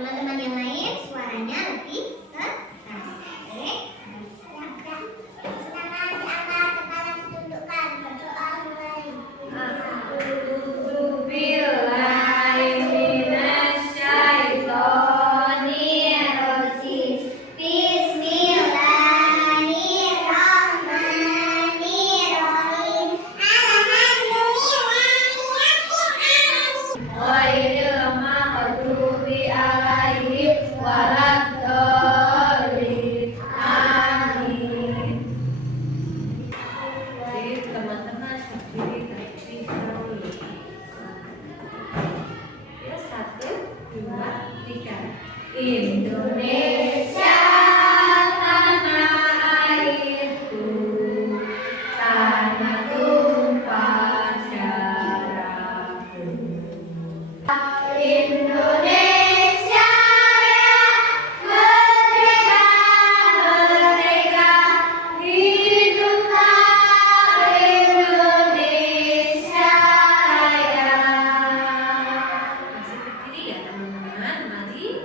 Teman-teman yang lain suaranya lebih keras. Oke. Silakan diangkat kepala ditundukkan. Berdoa mulai. Indonesia tanah airku, tanah tumpah darahku. Indonesia merdeka, merdeka, hiduplah Indonesia Raya. Masih berdiri ya teman-teman, mari.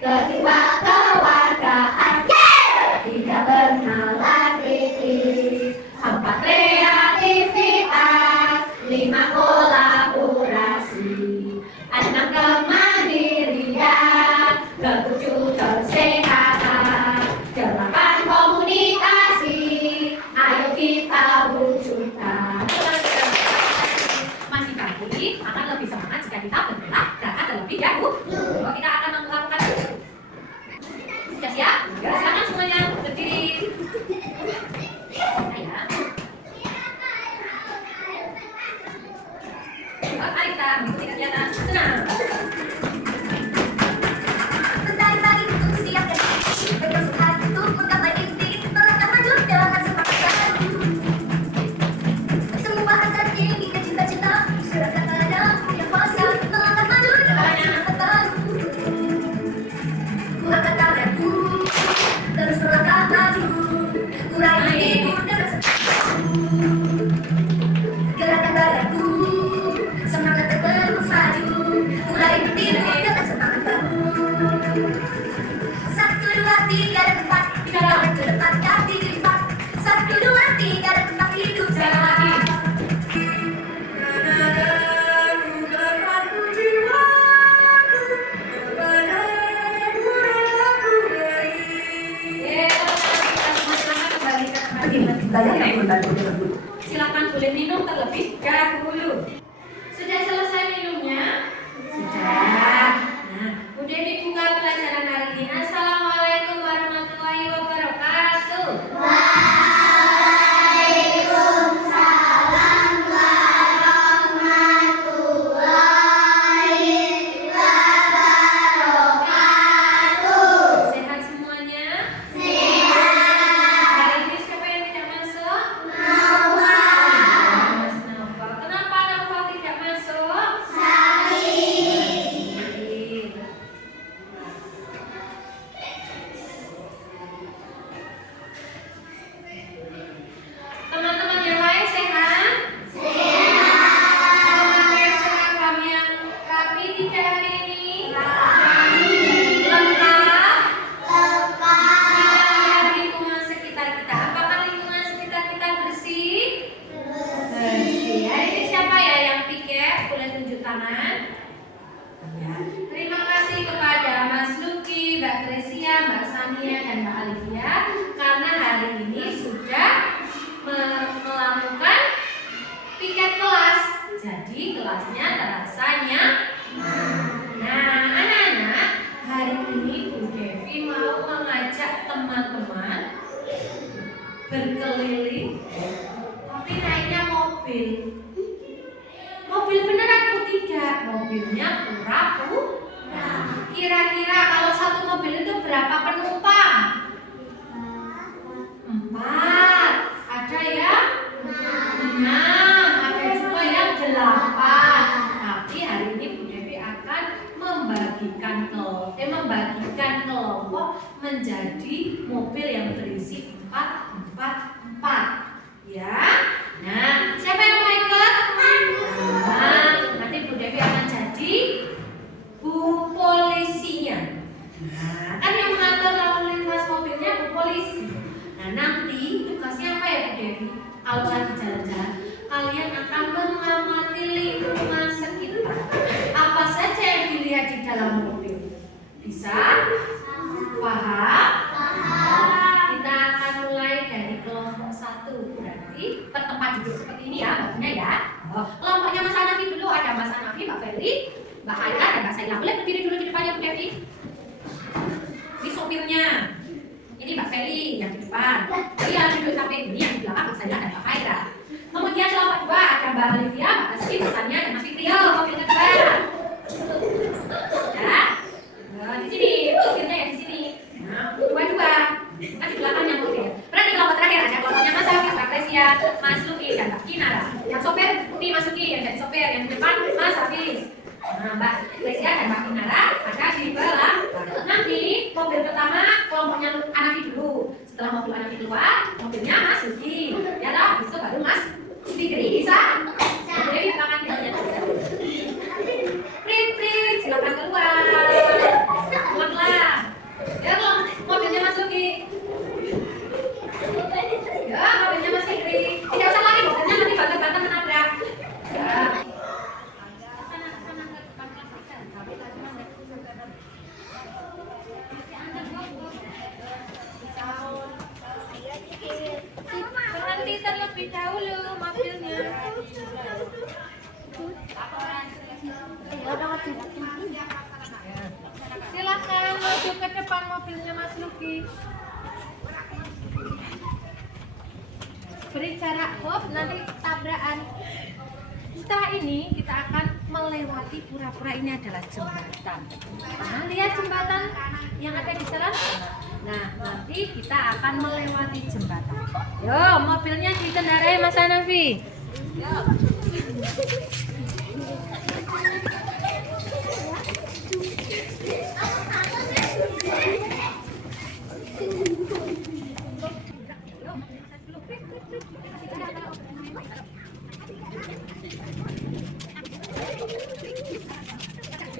Kedua kewargaan, tidak bernalar kritis, 4 kreativitas, 5 kolaborasi, 6 kemandirian, 7 kesehatan, 8 komunikasi. Ayo kita wujudkan. Masih pagi, akan lebih semangat jika kita bergerak terlebih dahulu. Kita akan melakukan. Sudah siap? Silakan semuanya berdiri. Mari kita mengikuti kegiatan senam. Gerakan badanku, semangat terus maju, mulai berdiri dengan semangat baru. 1, 2, 3 dan 4, kita lewat ke depan kaki di depan. 1, 2, 3 dan 4, hidup sehat. Silakan boleh minum terlebih dahulu. Sudah selesai minumnya? Sudah. Nah, kemudian dibuka pelajaran hari ini. Assalamualaikum warahmatullahi wabarakatuh. Waalaikumsalam warahmatullahi wabarakatuh. Sehat semuanya? Sehat. Hari ini siapa yang tidak masuk? Mas Naufal. Kenapa Naufal tidak masuk? Sakit. Teman-teman yang lain sehat? Sehat. Seragam yang rapi tidak hari ini? Rapi. Lengkap? Lengkap. Lihat lingkungan sekitar kita. Apakah lingkungan sekitar kita bersih? Bersih. Hari ini siapa ya yang piket? Boleh tunjuk tangan. Ya. Terima kasih kepada Mas Luki, Mbak Gresia, Mbak Sania, dan Mbak Alivia karena hari ini sudah melakukan piket kelas. Jadi kelasnya terasa nyaman. Devi mau mengajak teman-teman berkeliling, tapi naiknya mobil. Mobil beneran atau tidak? Mobilnya pura-pura. Kira-kira kalau satu mobil itu berapa penumpang? 4. Ada yang 6. Ada juga yang 8. Tapi hari ini Bu Devi akan membagikan kelompok menjadi mobil yang berisi 4. Ya. Nah, siapa yang mau ikut? Nah, nanti Bu Devi akan jadi Bu Polisinya. Nah, kan yang mengatur lalu lintas mobilnya Bu Polisi. Nah, nanti tugasnya apa ya Bu Devi? Kalau lagi jalan-jalan, kalian akan mengamati lingkungan sekitar. Apa saja yang dilihat di dalam mobil? Bisa? Paham? Kita akan mulai dari kelompok 1. Berarti bertempat duduk seperti ini ya, bajunya ya. Kelompoknya Mas Hanafi dulu, ada Mas Hanafi, Mbak Feli, Mbak Haila, dan Mbak Saila. Boleh berdiri dulu di depannya Bu Devi. Ini sopirnya. Ini Mbak Feli yang di depan. Iya, duduk sampai ini yang di belakang Mbak Saila dan Mbak Haila. Kemudian kelompok 2 ada Mbak Olivia, Mbak Aski, pesannya dan Mas Fitrio, mobil kedua. Ya. Nah, di sini, sopirnya ya di sini. Nah, dua-dua. Kan di belakangnya mobil. Berarti kelompok terakhir ada kelompoknya Mas Hafiz, Mbak Kresia, Mas Luki, dan Mbak Kinara. Yang sopir, ini Mas Luki yang jadi sopir. Yang di depan Mas Hafiz. Nah, Mbak Kresia dan Mbak Kinara ada di belakang. Nanti mobil pertama kelompoknya Hanafi dulu. Setelah mobil Hanafi keluar, mobilnya Mas Luki. Ya toh, habis itu baru Mas Fikri. Bisa? Jadi silakan dia. Prit, silakan keluar. Keluarlah. Ya, mobilnya Mas Luki. Ya, mobilnya Mas Fikri. Tidak usah lari, mobilnya nanti banter-banter menabrak. Ya. Berhenti terlebih dahulu mobilnya. Silakan maju ke depan mobilnya Mas Luki. Beri jarak, hop, nanti tabrakan. Setelah ini kita akan melewati pura-pura, ini adalah jembatan. Nah, lihat jembatan yang ada di sana. Nah, nanti kita akan melewati jembatan. Yo, mobilnya dikendarai Mas Hanafi. Yo.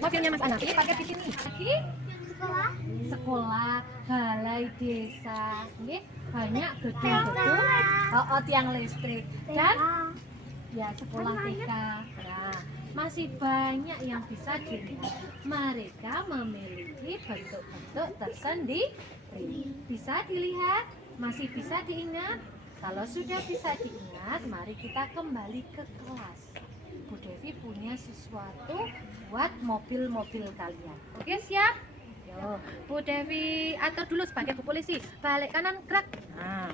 Mobilnya Mas Hanafi pakai di sini. Sekolah, balai desa, banyak gedung-gedung, tiang listrik, dan ya sekolah TK. Nah, masih banyak yang bisa dilihat. Mereka memiliki bentuk-bentuk tersendiri. Bisa dilihat, masih bisa diingat. Kalau sudah bisa diingat, mari kita kembali ke kelas. Bu Devi punya sesuatu buat mobil-mobil kalian. Oke, siap? Yo, Bu Devi atur dulu sebagai Bu Polisi. Balik kanan, gerak. Nah,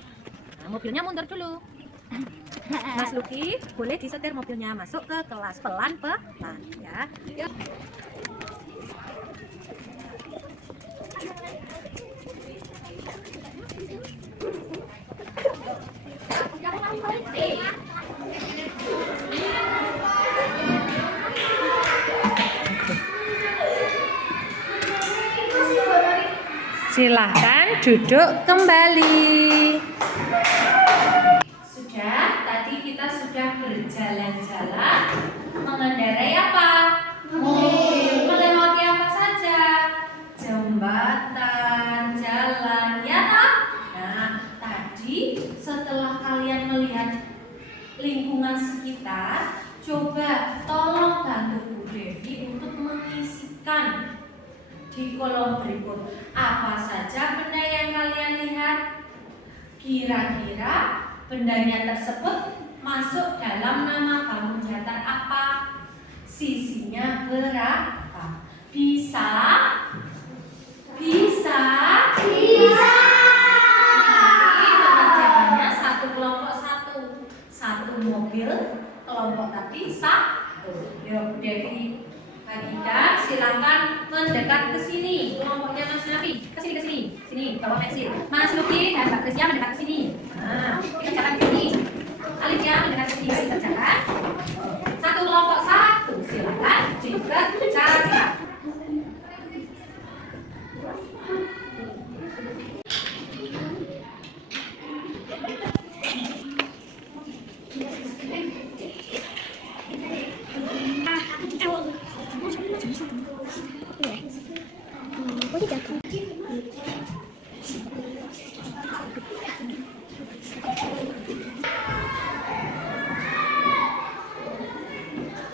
mobilnya mundur dulu. Mas Luki boleh disetir mobilnya masuk ke kelas pelan-pelan ya. Yuk. Silahkan duduk kembali. Sudah, tadi kita sudah berjalan-jalan mengendarai apa? Mobil. Melewati apa saja? Jembatan, jalan, ya toh? Nah, tadi setelah kalian melihat lingkungan sekitar, coba tolong bantu Bu Devi untuk mengisikan di kolom berikut apa saja benda yang kalian lihat. Kira-kira bendanya tersebut masuk dalam nama bangun datar apa? Sisinya berapa? Bisa kelompok tadi satu. Yuk Bu Devi bagikan, silakan mendekat ke sini. Kelompoknya Mas Nafi ke sini, sini bawa pensil. Mas Luki dan Mbak Krisya mendekat ke sini. Nah, kita kerjakan ke sini. Alifia mendekat ke sini, kita kerjakan. Satu kelompok satu, silakan juga cara.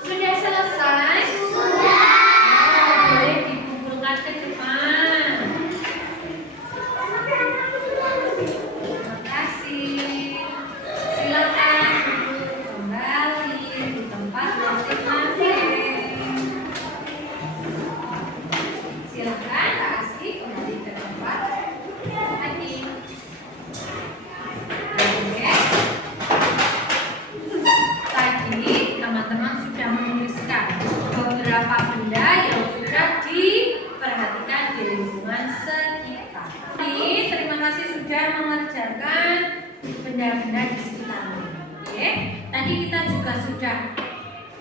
Sudah selesai? Sudah. Boleh dikumpulkan ke depan. Terima kasih. Silakan kembali di tempat masing-masing. Silakan Kak Aski kembali ke tempat tadi. Tadi teman-teman sudah menuliskan beberapa benda yang sudah diperhatikan di lingkungan sekitar. Terima kasih sudah mengerjakan benda-benda di sekitarnya. Oke. Tadi kita juga sudah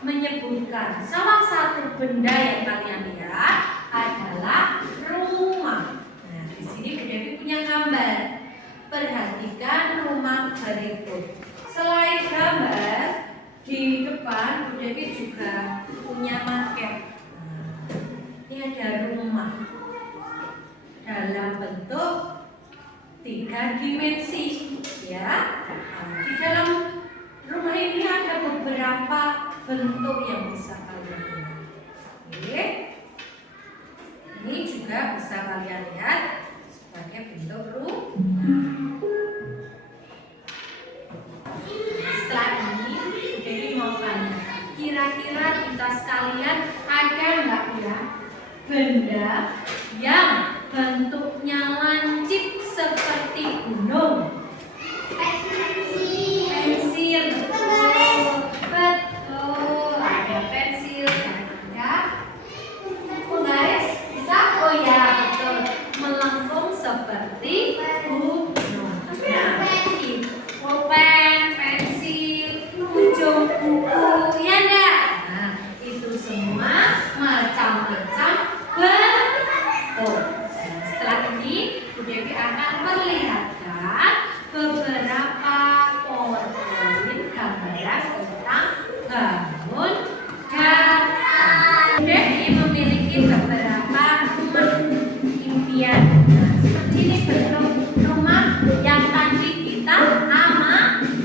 menyebutkan salah satu benda yang kalian lihat adalah rumah. Nah, di sini Bu Devi punya gambar. Perhatikan rumah berikut. Selain gambar, di depan Bu Devi juga punya maket. Ini ada rumah dalam bentuk 3 dimensi, ya. Di dalam rumah ini ada beberapa bentuk yang bisa kalian lihat. Oke. Ini juga bisa kalian lihat sebagai bentuk rumah. Setelah ini, Dewi mau tanya, kira-kira kita sekalian ada nggak ya benda yang bentuknya lancip seperti gunung? Pensil, betul. Ada pensil, ada penggaris, bisa? Oh ya, betul. Melengkung seperti gunung. Nah, pulpen, pensil, ujung kuku, ya enggak? Nah, itu semua macam-macam bentuk. Nah, setelah ini Bu Devi akan melihatkan beberapa poin gambaran tentang bangun datang. Bu Devi memiliki beberapa rumah impian. Nah, seperti ini bentuk rumah yang tadi kita amati.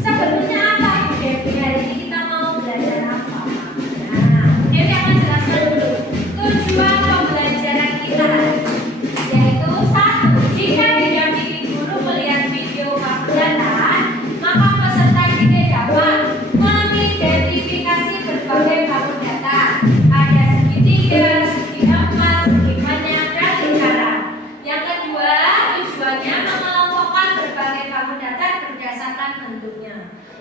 Sebetulnya apa Bu Devi? Hari ini kita mau belajar apa? Nah, Bu Devi akan jelaskan dulu tujuan pembelajaran kita hari ini, yaitu 1. Jika didampingi guru melihat video kamu datar, maka peserta didik dapat mengidentifikasi berbagai kamu datar. Ada segitiga, segi empat, segi banyak, dan lingkaran. Yang kedua, tujuannya mengelompokkan berbagai kamu datar berdasarkan bentuknya.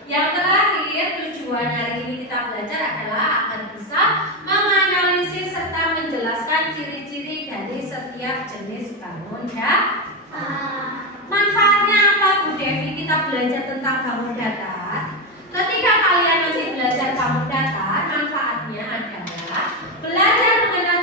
Yang terakhir, tujuan hari ini kita belajar adalah agar bisa menganalisis serta menjelaskan ciri-ciri dari setiap jenis bangun datar. Manfaatnya apa Bu Devi kita belajar tentang bangun datar? Ketika kalian masih belajar bangun datar, manfaatnya adalah belajar mengenal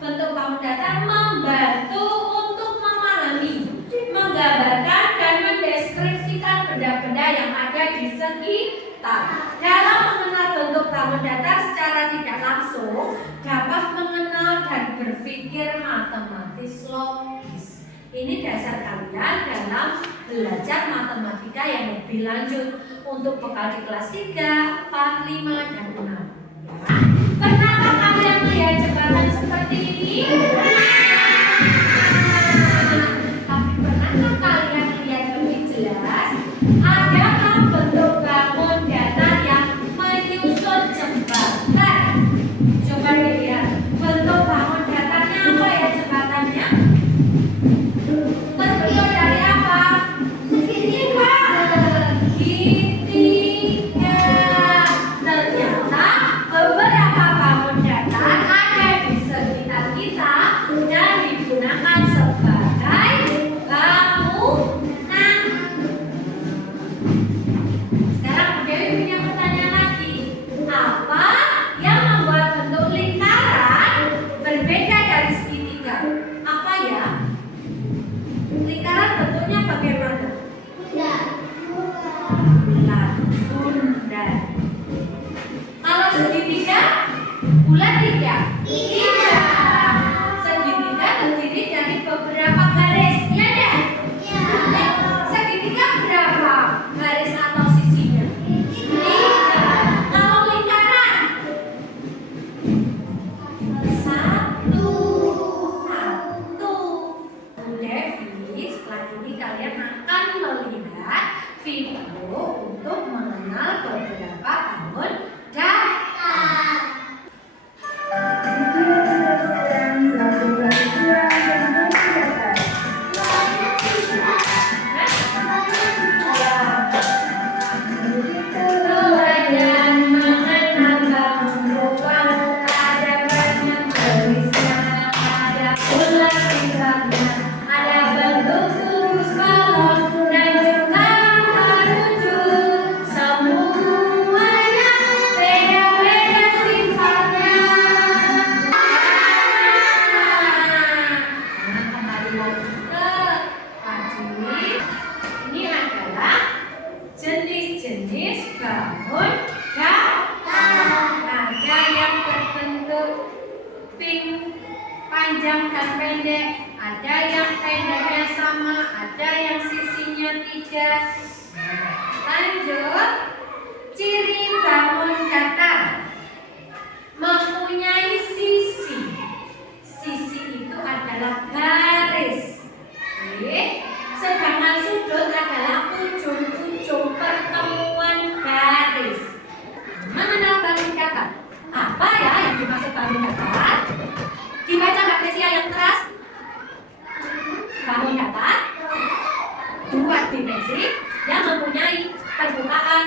bentuk bangun datar membantu untuk memahami, menggambarkan dan mendeskripsikan benda-benda yang ada di sekitar. Dalam mengenal bentuk bangun datar secara tidak langsung dapat mengenal dan berpikir matematis logis. Ini dasar kalian dalam belajar matematika yang lebih lanjut untuk bekal di kelas 3, 4, 5, dan 6. Ya. Pernahkah kalian melihat jembatan seperti ini? Tapi pernahkah kalian lihat lebih jelas? Adakah bentuk bangun datar yang menyusun jembatan? Coba dilihat bentuk bangun datarnya apa ya jembatannya? Terbentuk dari apa? Segitiga. Segitiga. Bulat tidak? Tidak. Segitiga terdiri dari beberapa garis, iya deh? Segitiga berapa garis atau sisinya? 3. Kalau lingkaran? 1. Devi, setelah ini kalian akan melihat video untuk mengenal beberapa tahun datang. Jenis-jenis bangun datang. Ada yang berbentuk pink, panjang dan pendek. Ada yang pendeknya sama, ada yang sisinya 3. Lanjut, ciri bangun datar mempunyai sisi. Sisi itu adalah garis. Oke. Sedangkan sudut adalah ujung-ujung pertemuan garis. Mengenal bangun datar. Apa ya yang dimaksud bangun datar? Dibaca Mbak Gresia yang keras. Bangun datar 2 dimensi yang mempunyai permukaan.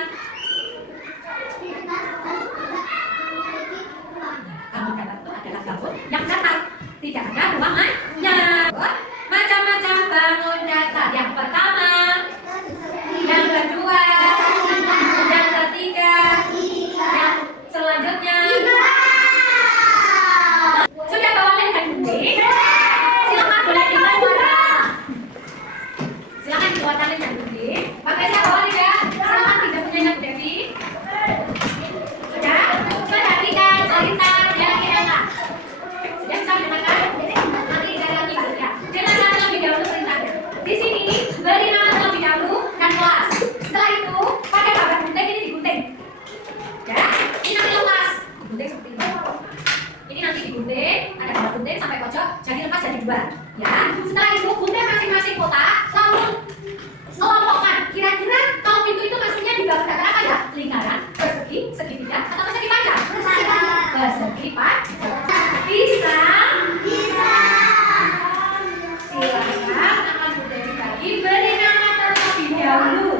Bangun datar itu adalah bangun yang datar, tidak ada ruangannya. Macam-macam bangun datar. Yang pertama, yang kedua, yang ketiga, yang selanjutnya. Sudah bawa lem dan gunting? Silakan boleh dibuat. Silakan dibuat lem dan gunting. Pakai saya bawa tidak? Silakan tidak punya Bu Devi. Sudah? Perhatikan cerita yang kita. Sudah bisa mendengarkan? Nanti saya lagi ya. Dengarkan terlebih dahulu ceritanya. Di sini beri nama terlebih dahulu dan kelas. Setelah itu pakai kabar gunting ini digunting. Ya, ini nanti lepas. Gunting seperti ini. Ini nanti digunting, ada kabar gunting sampai pojok, jadi lepas jadi 2. Ya, setelah itu gunting masing-masing kotak, lalu kelompokkan. Kira-kira kalau pintu itu maksudnya di bangun datar apa ya? Lingkaran, persegi, segitiga, atau persegi panjang? Persegi panjang. Bisa? Silakan akan Bu Devi bagi beri nama terlebih dahulu.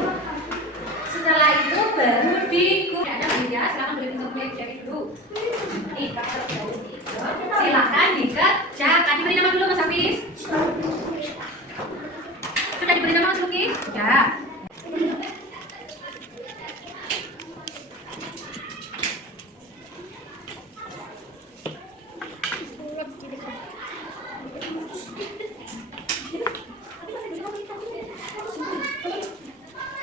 Setelah itu baru digunakan. Ada media, silakan boleh pinjam Bu Devi dulu. Nih, kakak silakan dikerjakan. Diberi nama dulu Mas Hafiz. Sudah diberi nama Mas Luki? Sudah.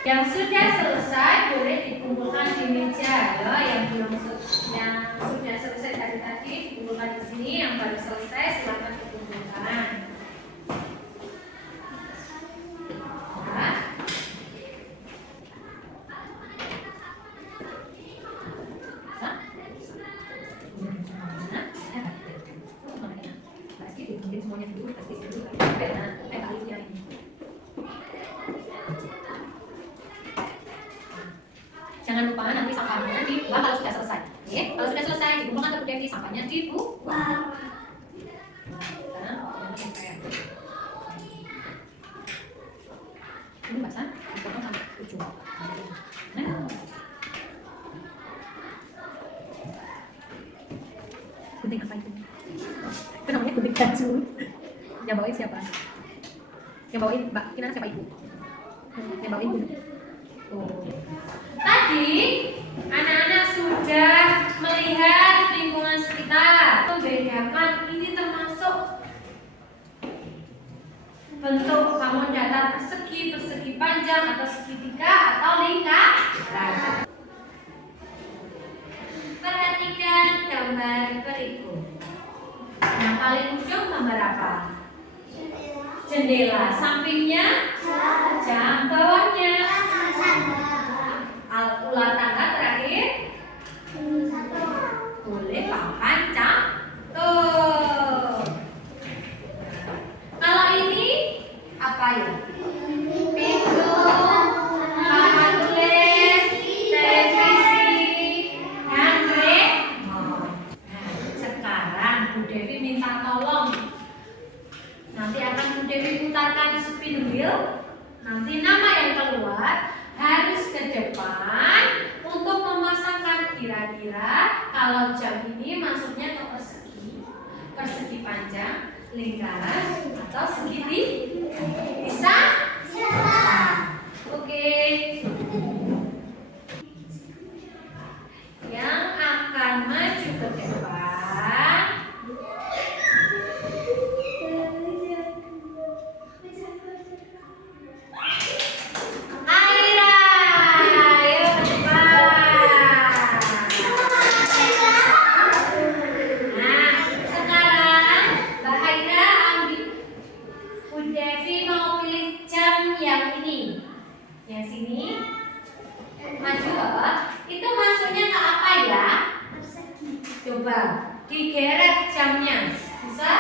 Yang sudah selesai boleh dikumpulkan di meja ya. Yang sudah selesai tadi dikumpulkan di sini. Yang baru selesai silakan dikumpulkan. Ya. Semuanya dulu, pasti dulu. Jangan lupa nanti sampahnya dibuang kalau sudah selesai. Oke, kalau sudah selesai dikumpulkan ke Bu Devi, sampahnya dibuang. Ini basah, dipotong sampai ujung. Gunting apa itu? Itu namanya gunting baju. Yang bawain siapa? Yang bawain Mbak Kinan siapa ibu? Yang bawain Bu. Tadi anak-anak sudah melihat lingkungan sekitar, membedakan ini termasuk bentuk bangun datar persegi, persegi panjang atau segitiga atau lingkaran. Perhatikan gambar berikut. Yang paling ujung gambar apa? Jendela. Sampingnya jam. Bawahnya ular tangga. Terakhir boleh papan tuh. Kalau ini apa ya? Pintu, papan tulis, televisi, dan remote. Nah, sekarang Bu Devi minta tolong. Nanti akan Bu Devi putarkan spin wheel. Nanti nama yang keluar harus ke depan untuk memasangkan kira-kira kalau jam ini masuknya ke persegi panjang, lingkaran, atau segitiga. Bisa? Oke. Yang akan maju ke depan Aira. Ayo ke depan. Nah, sekarang Mbak Aira ambil. Bu Devi mau pilih jam yang ini. Yang sini. Maju Bapak. Itu masuknya ke apa ya? Coba digeret jamnya. Bisa?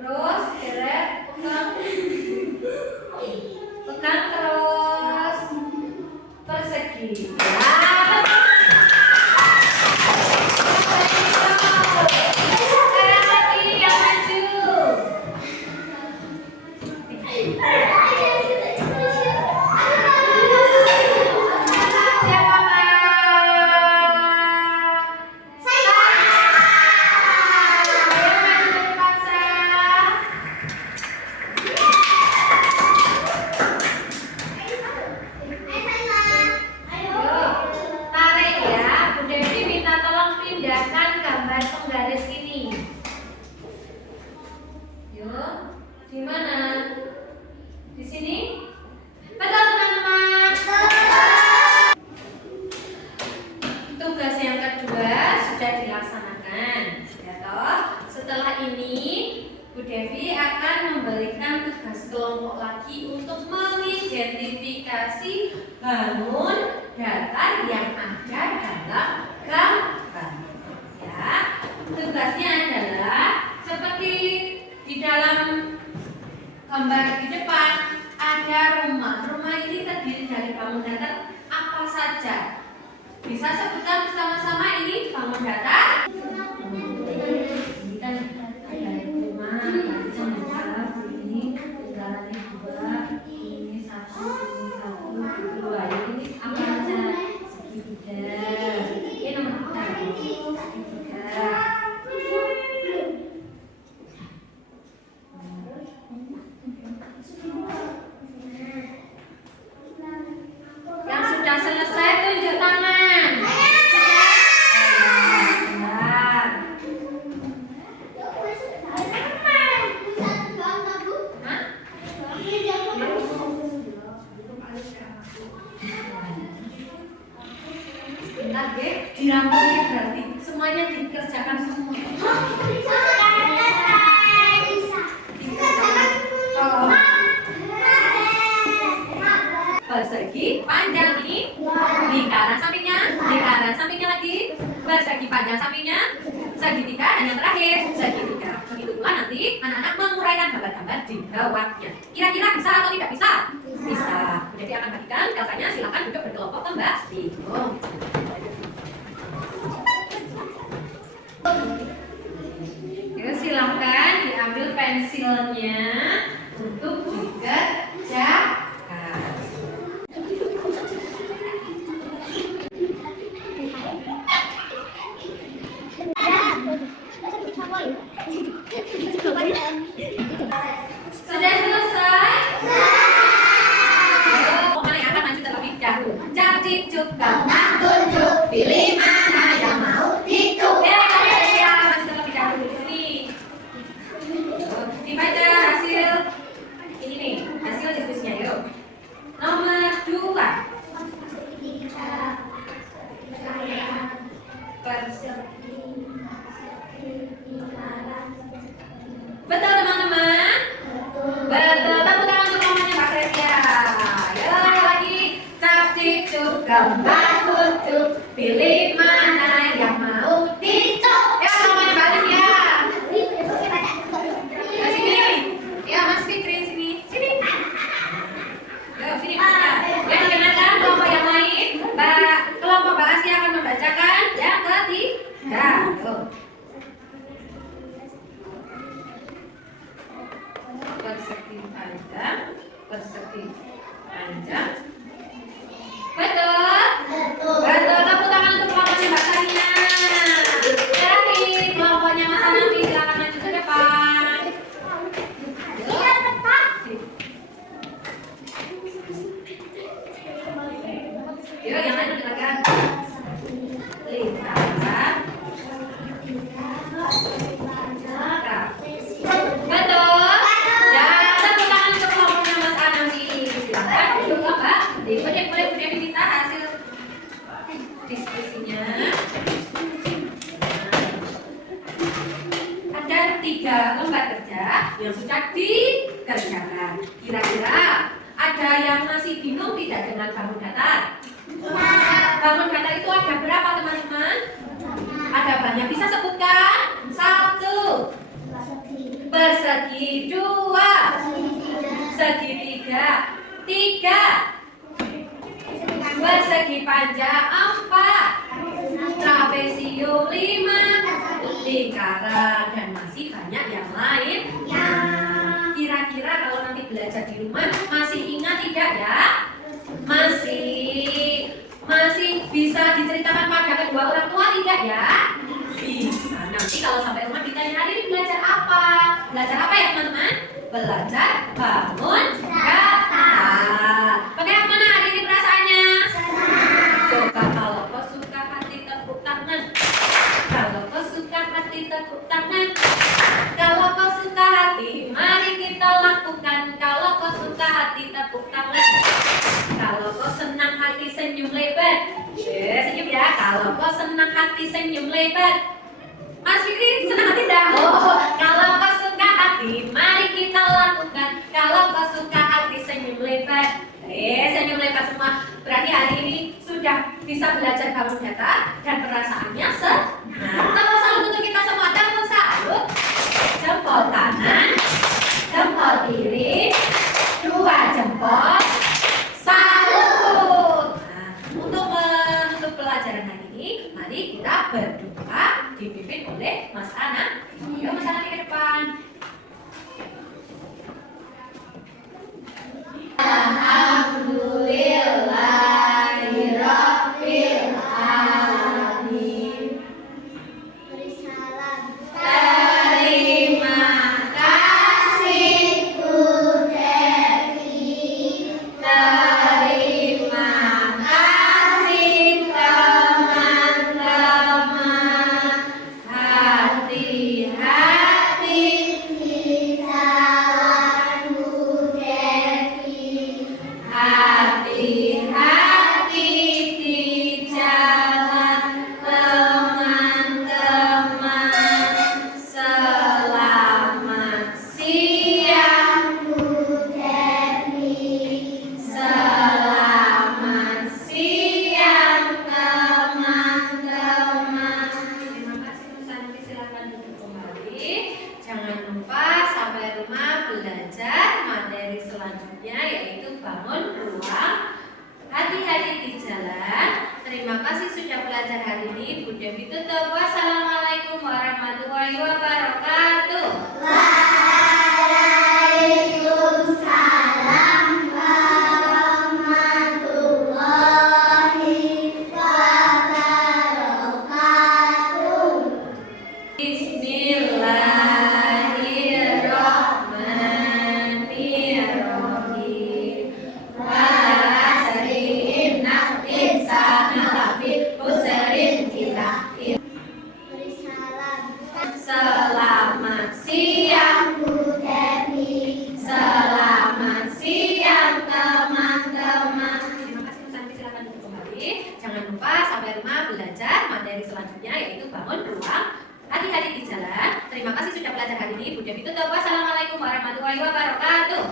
Terus geret, pegang. Pegang terus. Persegi. Ya. Sekarang lagi yang maju. Siapa Kak? Ayo maju ke depan Sa. Ayo, tarik ya. Bu Devi minta tolong pindahkan gambar penggaris ini. Yuk, di mana? Di sini? Betul teman-teman. Tugas yang kedua sudah dilaksanakan. Ya toh? Setelah ini Bu Devi akan memberikan tugas kelompok lagi untuk mengidentifikasi balon datar yang ada dalam gambar. Ya, tugasnya adalah seperti di dalam gambar di depan ada rumah. Rumah ini terdiri dari bangun datar apa saja? Bisa sebutkan bersama-sama ini bangun datar? Ini kan ada rumah, macam besar, ini udaranya 2, ini 1, ini 2. Ini apa aja? Segitiga. Ini nomor 3. Segitiga. Yang sudah selesai tunjuk tangan. Sebentar. Hah? Sebentar, Ge. Dirampungnya berarti semuanya dikerjakan semua. Oh. Persegi panjang ini, lingkaran sampingnya lagi, persegi panjang sampingnya, segitiga, dan yang terakhir segitiga. Begitu pula nanti anak-anak menguraikan gambar-gambar di bawahnya. Kira-kira bisa atau tidak bisa? Bisa. Bu Devi akan bagikan datanya, silakan duduk berkelompok ke Mbak Bingung. Yuk, silakan diambil pensilnya untuk dikerjakan. Sudah selesai? Pokoknya yang akan maju terlebih dahulu. Cacik cuk gampang tunjuk, pilih mana yang mau dicuk. Ya, maju terlebih dahulu di sini. Dibaca hasil Betul teman-teman? Betul. Tepuk tangan untuk mamanya Mbak Kresia. Ya lagi. Cap cik cup gambar kucuk. Pilih mana yang mau dicuk. Ya mamanya Mbak Kresia. Ya sini. Ya Mas Fikri sini. Sini. Ya sini. Ya dengarkan kelompok yang lain. Kelompok Mbak Asia akan membacakan yang ketiga. Tuh. Persegi panjang, persegi panjang. Betul? Betul. Tepuk tangan untuk kelompoknya Mbak Karina. Terakhir kelompoknya Mas Hanafi, silakan maju ke depan. Yuk, yang lain silakan. Lihat. Betul. Boleh kita hasil diskusinya. Ada 3 lembar kerja yang sudah dikerjakan. Kira-kira ada yang masih bingung tidak dengan bangun datar? Bangun datar itu ada berapa teman-teman? Ada banyak. Bisa sebutkan? 1 persegi, 2 segitiga, 3 persegi panjang, 4 trapesium, 5 lingkaran, dan masih banyak yang lain. Kira-kira kalau nanti belajar di rumah masih ingat tidak ya? Masih bisa diceritakan pada kedua orang tua tidak ya? Bisa. Nanti kalau sampai rumah ditanya, hari ini belajar apa? Belajar apa ya teman-teman? Belajar bangun datar. Bagaimana hari ini perasaannya? Coba kalau kau suka hati tepuk tangan. Kalau kau suka hati tepuk tangan. Kalau kau suka hati, mari kita lakukan. Kalau kau suka hati tepuk tangan. Kalau kau senang hati senyum lebar. Senyum ya. Kalau kau senang hati senyum lebar. Mas Fikri senang hati dah. Kalau kau suka hati, mari kita lakukan. Kalau kau suka hati senyum lebar. Senyum lebar semua. Berarti hari ini sudah bisa belajar bangun datar dan perasaannya senang. Tepuk salut untuk kita semua. Tepuk salut. Jempol kanan, jempol kiri, 2 jempol. Salut. Nah, untuk menutup pelajaran hari ini, mari kita berdoa dipimpin oleh Mas Ana. Yuk Mas Ana ke depan. Alhamdulillahirabbil alamin. Beri salam. Terima kasih Bu Devi. Terima kasih teman-teman. Hati-hati Di jalan Bu Devi. hati-hati di jalan teman-teman. Selamat siang. Bu Devi. Selamat siang teman-teman. Terima kasih Bu Santi, silakan duduk kembali. Jangan lupa sampai rumah belajar materi selanjutnya yaitu bangun ruang. Hati-hati di jalan. Terima kasih sudah belajar hari ini. Bu Devi tutup. Wassalamualaikum warahmatullahi wabarakatuh. Waalaikumsalam warahmatullahi wabarakatuh. Bismillahirrahmanirrahim. Wal asri innal insana lafi khusrin illa sudah belajar hari ini. Bu Devi tutup. Wassalamualaikum warahmatullahi wabarakatuh.